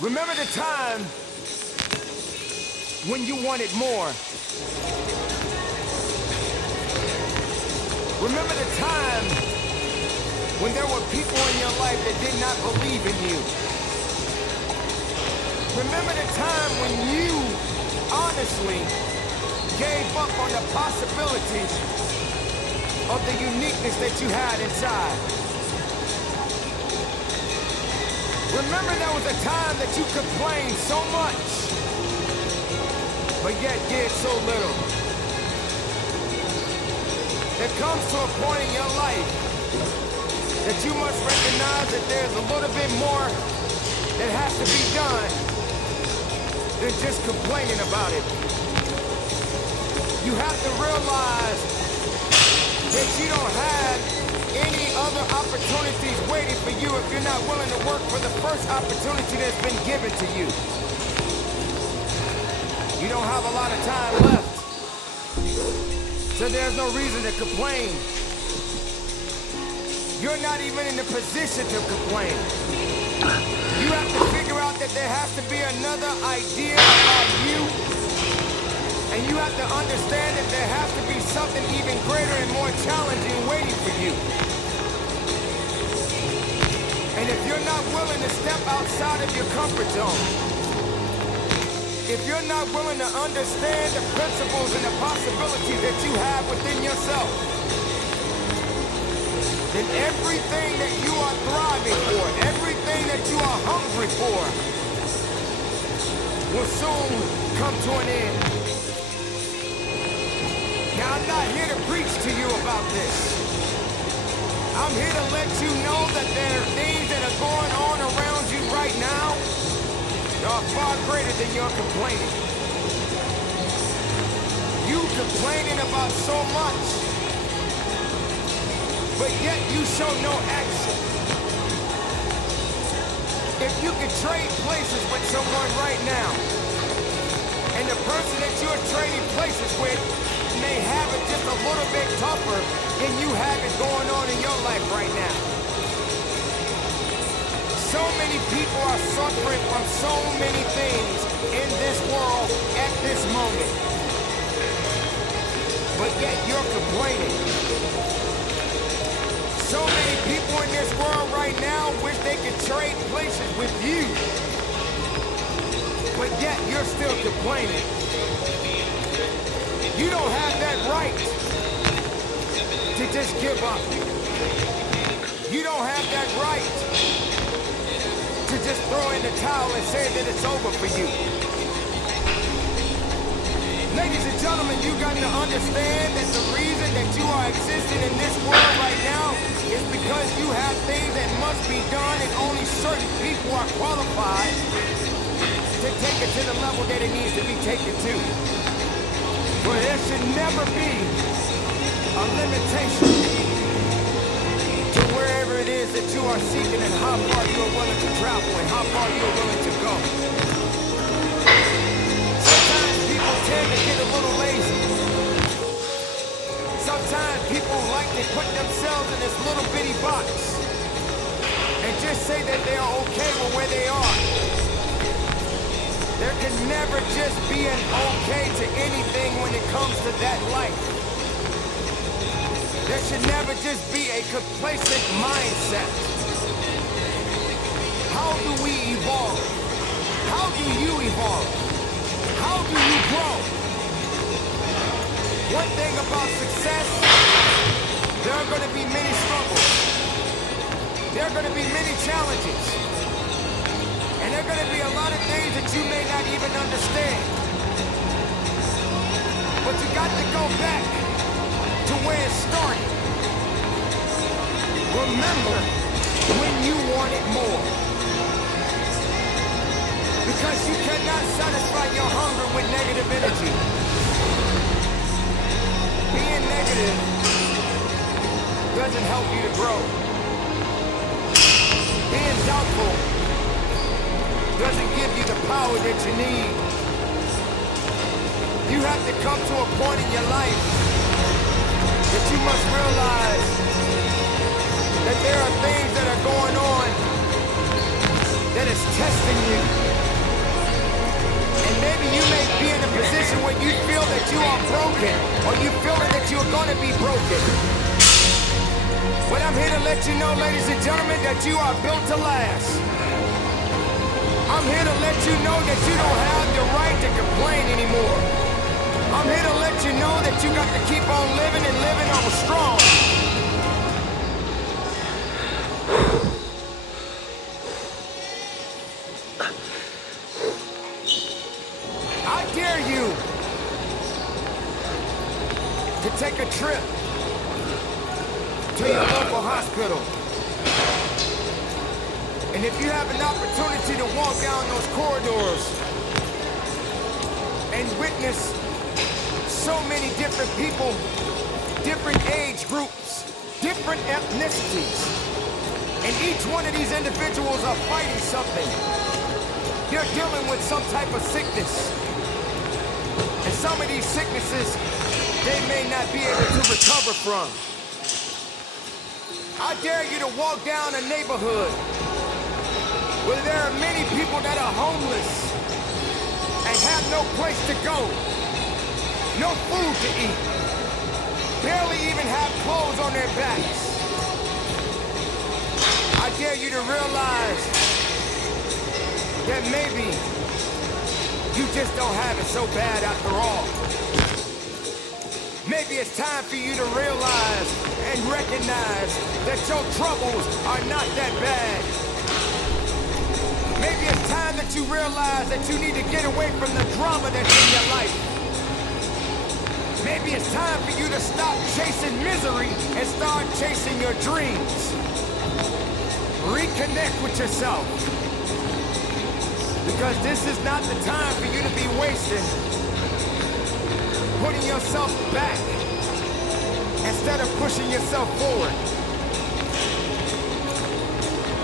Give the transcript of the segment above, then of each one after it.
Remember the time when you wanted more. Remember the time when there were people in your life that did not believe in you. Remember the time when you honestly gave up on the possibilities of the uniqueness that you had inside. Remember there was a time that you complained so much, but yet did so little. There comes to a point in your life that you must recognize that there's a little bit more that has to be done than just complaining about it. You have to realize that you don't have any other opportunities waiting for you if you're not willing to work for the first opportunity that's been given to you. You don't have a lot of time left, so there's no reason to complain. You're not even in the position to complain. You have to figure out that there has to be another idea about you, and you have to understand that there has to be something even greater and more challenging waiting for you. And if you're not willing to step outside of your comfort zone, if you're not willing to understand the principles and the possibilities that you have within yourself, then everything that you are thriving for, everything that you are hungry for, will soon come to an end. Now, I'm not here to preach to you about this. I'm here to let you know that there are things that are going on around you right now that are far greater than your complaining. You complaining about so much, but yet you show no action. If you could trade places with someone right now, and the person that you're trading places with may have it just a little bit tougher than you have it going on in your life right now. So many people are suffering from so many things in this world at this moment, but yet you're complaining. So many people in this world right now wish they could trade places with you, but yet you're still complaining. You don't have that right to just give up. You don't have that right to just throw in the towel and say that it's over for you. Ladies and gentlemen, you got to understand that the reason that you are existing in this world right now is because you have things that must be done, and only certain people are qualified to take it to the level that it needs to be taken to. But there should never be a limitation to wherever it is that you are seeking and how far you are willing to travel and how far you are willing to go. Sometimes people tend to get a little lazy. Sometimes people like to put themselves in this little bitty box and just say that they are okay with where they are. There can never just be an okay to anything when it comes to that life. There should never just be a complacent mindset. How do we evolve? How do you evolve? How do you grow? One thing about success, there are going to be many struggles. There are going to be many challenges. And there are going to be a lot of things that you may not even understand. But you got to go back to where it started. Remember when you wanted more. Because you cannot satisfy your hunger with negative energy. Being negative doesn't help you to grow. Being doubtful doesn't give you the power that you need. You have to come to a point in your life that you must realize that there are things that are going on that is testing you. position where you feel that you are broken, or you feeling that you're gonna be broken. But I'm here to let you know, ladies and gentlemen, that you are built to last. I'm here to let you know that you don't have the right to complain anymore. I'm here to let you know that you got to keep on living and living on strong. I dare you to take a trip to your local hospital. And if you have an opportunity to walk down those corridors and witness so many different people, different age groups, different ethnicities, and each one of these individuals are fighting something. They're dealing with some type of sickness. And some of these sicknesses, they may not be able to recover from. I dare you to walk down a neighborhood where there are many people that are homeless and have no place to go, no food to eat, barely even have clothes on their backs. I dare you to realize that maybe you just don't have it so bad after all. Maybe it's time for you to realize and recognize that your troubles are not that bad. Maybe it's time that you realize that you need to get away from the drama that's in your life. Maybe it's time for you to stop chasing misery and start chasing your dreams. Reconnect with yourself. Because this is not the time for you to be wasting, putting yourself back instead of pushing yourself forward.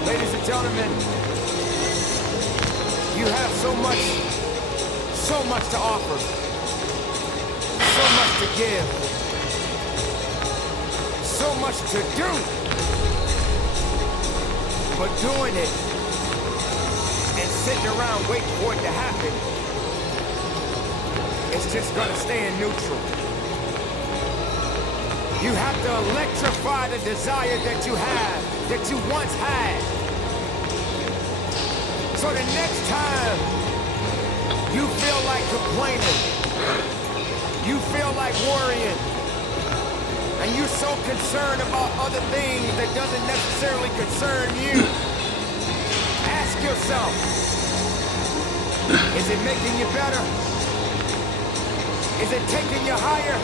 Ladies and gentlemen, you have so much to offer, so much to give, so much to do. But doing it and sitting around waiting for it to happen, it's just gonna stay in neutral. You have to electrify the desire that you once had. So the next time you feel like complaining, you feel like worrying, and you're so concerned about other things that doesn't necessarily concern you, ask yourself, is it making you better? Is it taking you higher?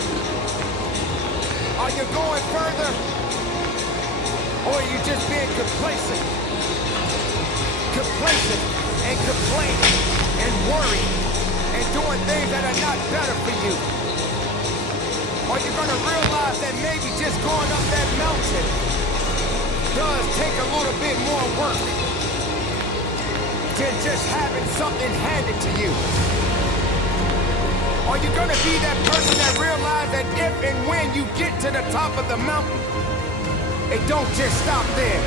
Are you going further? Or are you just being complacent? Complacent and complaining and worrying and doing things that are not better for you? Are you gonna realize that maybe just going up that mountain does take a little bit more work than just having something handed to you? Are you gonna be that person that realizes that if and when you get to the top of the mountain, it don't just stop there?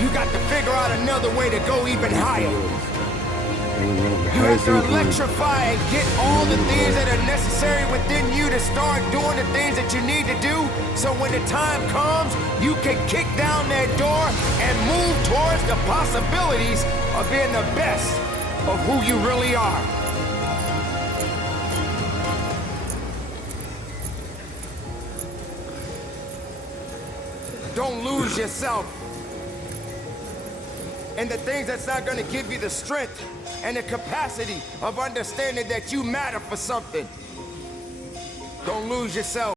You got to figure out another way to go even higher. You have to electrify and get all the things that are necessary within you to start doing the things that you need to do, so when the time comes, you can kick down that door and move towards the possibilities of being the best of who you really are. Don't lose yourself in the things that's not going to give you the strength and the capacity of understanding that you matter for something. Don't lose yourself